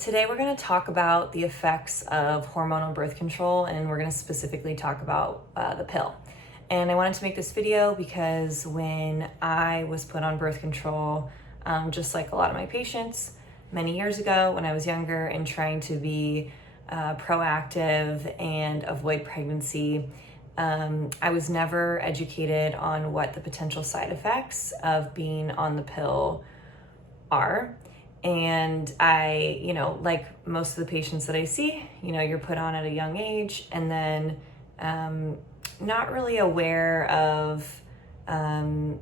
Today we're going to talk about the effects of hormonal birth control, and we're going to specifically talk about the pill. And I wanted to make this video because when I was put on birth control, just like a lot of my patients many years ago when I was younger and trying to be proactive and avoid pregnancy, I was never educated on what the potential side effects of being on the pill are. And I, like most of the patients that I see, you're put on at a young age and then not really aware of the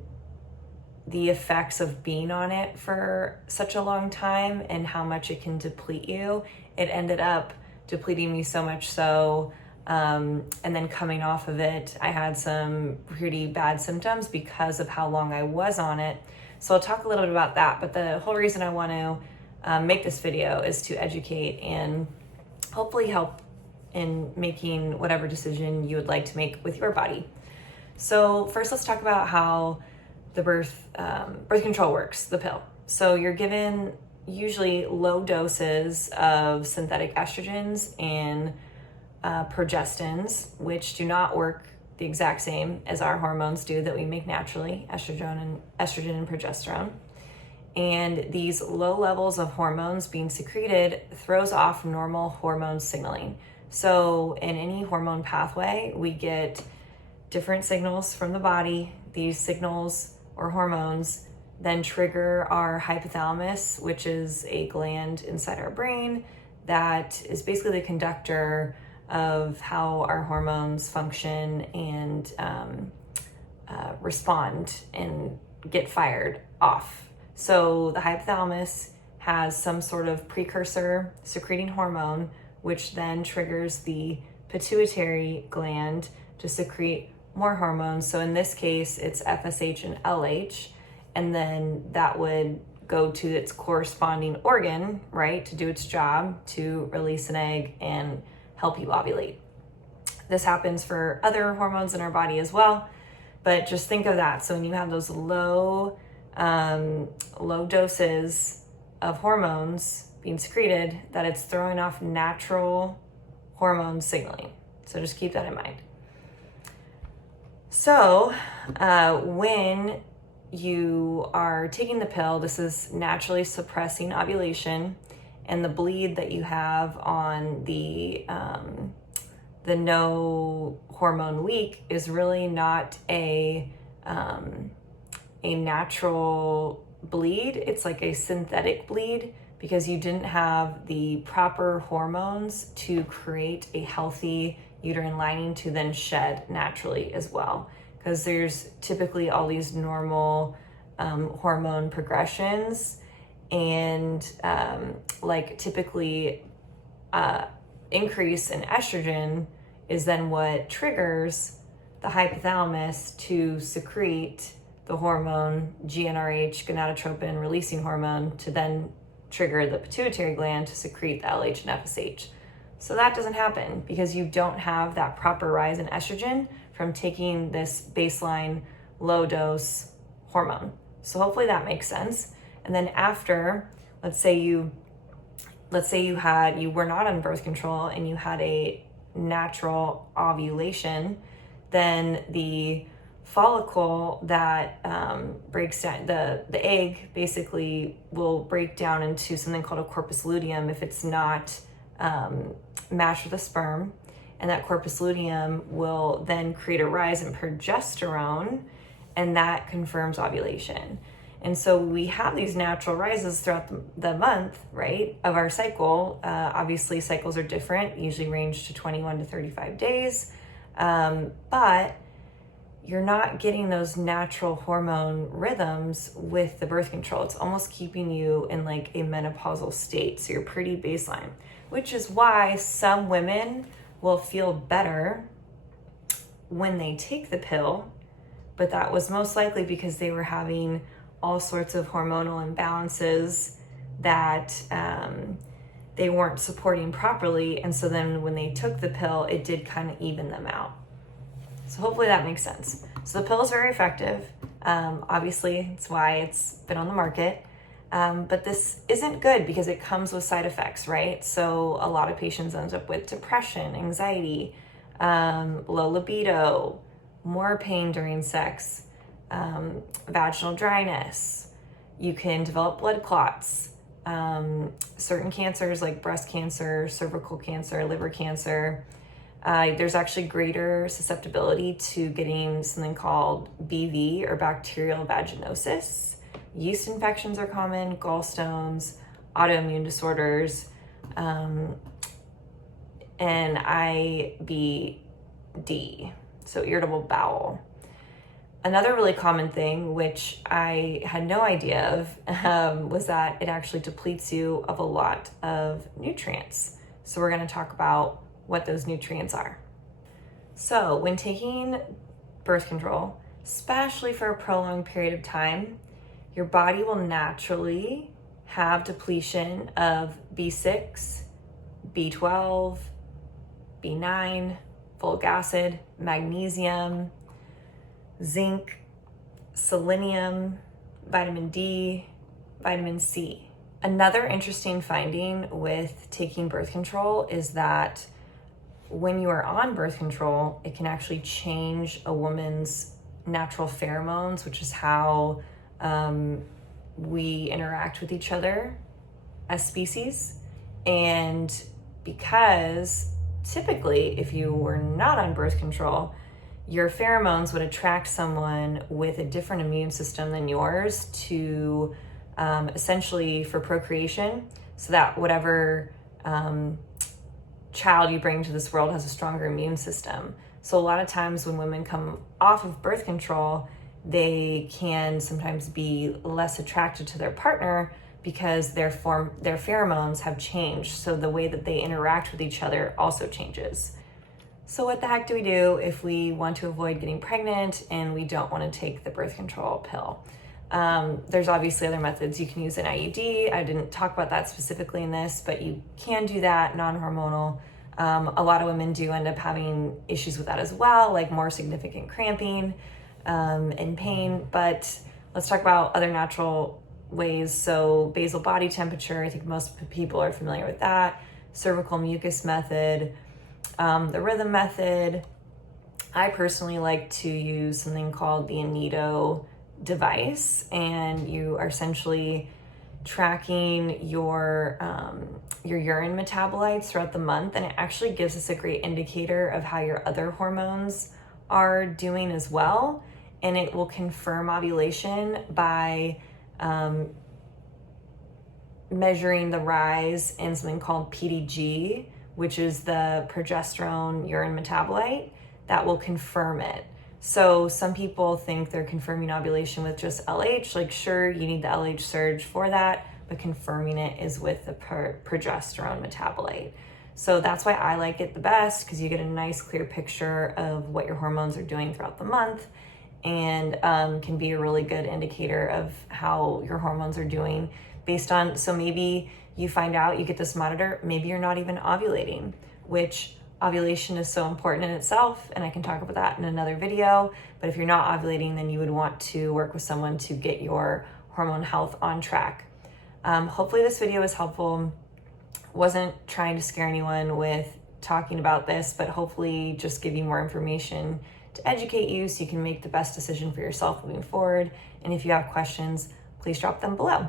effects of being on it for such a long time and how much it can deplete you. It ended up depleting me so much so, and then coming off of it, I had some pretty bad symptoms because of how long I was on it. So I'll talk a little bit about that, but the whole reason I want to make this video is to educate and hopefully help in making whatever decision you would like to make with your body. So first, let's talk about how the birth control works, the pill. So you're given usually low doses of synthetic estrogens and progestins, which do not work the exact same as our hormones do that we make naturally, estrogen and progesterone. And these low levels of hormones being secreted throws off normal hormone signaling. So in any hormone pathway, we get different signals from the body. These signals or hormones then trigger our hypothalamus, which is a gland inside our brain that is basically the conductor of how our hormones function and respond and get fired off. So the hypothalamus has some sort of precursor secreting hormone, which then triggers the pituitary gland to secrete more hormones. So in this case, it's FSH and LH, and then that would go to its corresponding organ, right, to do its job to release an egg and help you ovulate. This happens for other hormones in our body as well, but just think of that. So when you have those low doses of hormones being secreted, that it's throwing off natural hormone signaling. So just keep that in mind. So when you are taking the pill, this is naturally suppressing ovulation, and the bleed that you have on the no hormone week is really not a natural bleed. It's like a synthetic bleed because you didn't have the proper hormones to create a healthy uterine lining to then shed naturally as well. Because there's typically all these normal hormone progressions, and typically increase in estrogen is then what triggers the hypothalamus to secrete the hormone GnRH, gonadotropin releasing hormone, to then trigger the pituitary gland to secrete the LH and FSH. So that doesn't happen because you don't have that proper rise in estrogen from taking this baseline low dose hormone. So hopefully that makes sense. And then after, let's say you were not on birth control and you had a natural ovulation, then the follicle that breaks down, the egg basically will break down into something called a corpus luteum if it's not matched with a sperm. And that corpus luteum will then create a rise in progesterone, and that confirms ovulation. And so we have these natural rises throughout the month, right, of our cycle. Obviously, cycles are different, usually range to 21 to 35 days. But you're not getting those natural hormone rhythms with the birth control. It's almost keeping you in like a menopausal state. So you're pretty baseline, which is why some women will feel better when they take the pill. But that was most likely because they were having all sorts of hormonal imbalances that they weren't supporting properly. And so then when they took the pill, it did kind of even them out. So hopefully that makes sense. So the pill is very effective. Obviously, it's why it's been on the market. But this isn't good because it comes with side effects, right? So a lot of patients end up with depression, anxiety, low libido, more pain during sex, vaginal dryness. You can develop blood clots. Certain cancers like breast cancer, cervical cancer, liver cancer, there's actually greater susceptibility to getting something called BV or bacterial vaginosis. Yeast infections are common, gallstones, autoimmune disorders, and IBD, so irritable bowel. Another really common thing, which I had no idea of, was that it actually depletes you of a lot of nutrients. So we're going to talk about what those nutrients are. So when taking birth control, especially for a prolonged period of time, your body will naturally have depletion of B6, B12, B9, folic acid, magnesium, zinc, selenium, vitamin D, vitamin C. Another interesting finding with taking birth control is that when you are on birth control, it can actually change a woman's natural pheromones, which is how we interact with each other as species. And because typically, if you were not on birth control, your pheromones would attract someone with a different immune system than yours to essentially for procreation, so that whatever child you bring to this world has a stronger immune system. So a lot of times when women come off of birth control, they can sometimes be less attracted to their partner because their pheromones have changed. So the way that they interact with each other also changes. So what the heck do we do if we want to avoid getting pregnant and we don't want to take the birth control pill? There's obviously other methods. You can use an IUD. I didn't talk about that specifically in this, but you can do that, non-hormonal. A lot of women do end up having issues with that as well, like more significant cramping and pain. But let's talk about other natural ways. So basal body temperature, I think most people are familiar with that. Cervical mucus method, the rhythm method. I personally like to use something called the Aneto device, and you are essentially tracking your urine metabolites throughout the month, and it actually gives us a great indicator of how your other hormones are doing as well. And it will confirm ovulation by measuring the rise in something called PDG, which is the progesterone urine metabolite. That will confirm it. So some people think they're confirming ovulation with just LH. Like, sure, you need the LH surge for that, but confirming it is with the progesterone metabolite. So that's why I like it the best, because you get a nice clear picture of what your hormones are doing throughout the month, and can be a really good indicator of how your hormones are doing based on, so maybe you find out, you get this monitor, maybe you're not even ovulating, which ovulation is so important in itself, and I can talk about that in another video. But if you're not ovulating, then you would want to work with someone to get your hormone health on track. Hopefully this video was helpful. Wasn't trying to scare anyone with talking about this, but hopefully just give you more information to educate you so you can make the best decision for yourself moving forward. And if you have questions, please drop them below.